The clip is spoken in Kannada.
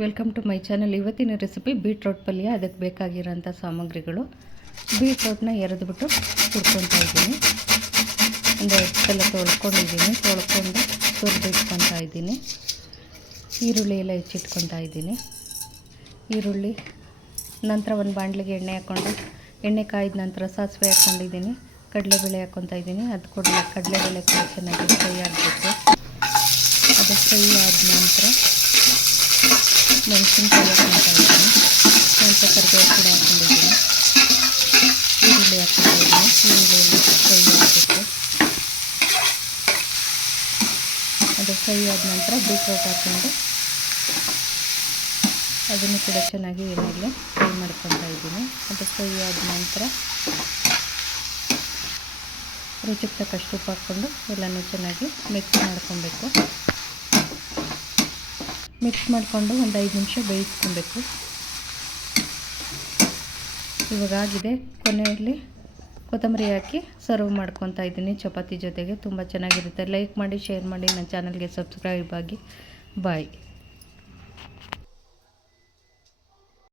Welcome to my channel. ಇವತ್ತಿನ ರೆಸಿಪಿ ಬೀಟ್ರೋಟ್ ಪಲ್ಯ, ಅದಕ್ಕೆ ಬೇಕಾಗಿರೋಂಥ ಸಾಮಗ್ರಿಗಳು. ಬೀಟ್ರೋಟ್ನ ಎರೆದ್ಬಿಟ್ಟು ಹುರ್ಕೊತಾ ಇದ್ದೀನಿ. ಒಂದು ಎಲ್ಲ ತೊಳ್ಕೊಂಡಿದ್ದೀನಿ. ತೊಳ್ಕೊಂಡು ತುರಿದಿಟ್ಕೊತಾ ಇದ್ದೀನಿ. ಈರುಳ್ಳಿ ಎಲ್ಲ ಹೆಚ್ಚಿಟ್ಕೊತಾ ಇದ್ದೀನಿ. ಈರುಳ್ಳಿ, ನಂತರ ಒಂದು ಬಾಣಲಿಗೆ ಎಣ್ಣೆ ಹಾಕ್ಕೊಂಡು, ಎಣ್ಣೆ ಕಾಯ್ದ ನಂತರ ಸಾಸಿವೆ ಹಾಕ್ಕೊಂಡಿದ್ದೀನಿ. ಕಡಲೆಬೇಳೆ ಹಾಕ್ಕೊತಾ ಇದ್ದೀನಿ. ಅದು ಕೊಡಲೆ ಕಡಲೆಬೇಳೆ ಕೂಡ ಚೆನ್ನಾಗಿ ಫ್ರೈ ಆಗಬೇಕು. ಅದು ಫ್ರೈ ಆದ ನಂತರ ಮೆಣಸಿನ್ಕಾಯಿ ಹಾಕ್ಕೊತಾ ಇದ್ದೀನಿ. ಸ್ವಲ್ಪ ಕರಿಬೇವು ಕೂಡ ಹಾಕ್ಕೊಂಡಿದ್ದೀನಿ. ಈರುಳ್ಳಿ ಹಾಕ್ಕೊತಾ ಇದ್ದೀನಿ ಈರುಳ್ಳಿ ಎಲ್ಲ ಫ್ರೈ ಆಗಬೇಕು ಅದು ಫ್ರೈ ಆದ ನಂತರ ಬೀಟ್ರೋಟ್ ಹಾಕ್ಕೊಂಡು ಅದನ್ನು ಕೂಡ ಚೆನ್ನಾಗಿ ಎಣ್ಣೆಗೆ ಫ್ರೈ ಮಾಡ್ಕೊತಾ ಇದ್ದೀನಿ. ಅದು ಫ್ರೈ ಆದ ನಂತರ ರುಚಿಗೆ ತಕ್ಕಷ್ಟು ಉಪ್ಪು ಹಾಕ್ಕೊಂಡು ಎಲ್ಲನೂ ಚೆನ್ನಾಗಿ ಮಿಕ್ಸ್ ಮಾಡ್ಕೊಬೇಕು. ಮಿಕ್ಸ್ ಮಾಡಿಕೊಂಡು ಒಂದು ಐದು ನಿಮಿಷ ಬೇಯಿಸ್ಕೊಬೇಕು. ಇವಾಗ ಆಗಿದೆ. ಕೊನೆಯಲ್ಲಿ ಕೊತ್ತಂಬರಿ ಹಾಕಿ ಸರ್ವ್ ಮಾಡ್ಕೊತಾ ಇದ್ದೀನಿ. ಚಪಾತಿ ಜೊತೆಗೆ ತುಂಬ ಚೆನ್ನಾಗಿರುತ್ತೆ. ಲೈಕ್ ಮಾಡಿ ಶೇರ್ ಮಾಡಿ, ನನ್ನ ಚಾನಲ್ಗೆ ಸಬ್ಸ್ಕ್ರೈಬ್ ಆಗಿ. ಬಾಯ್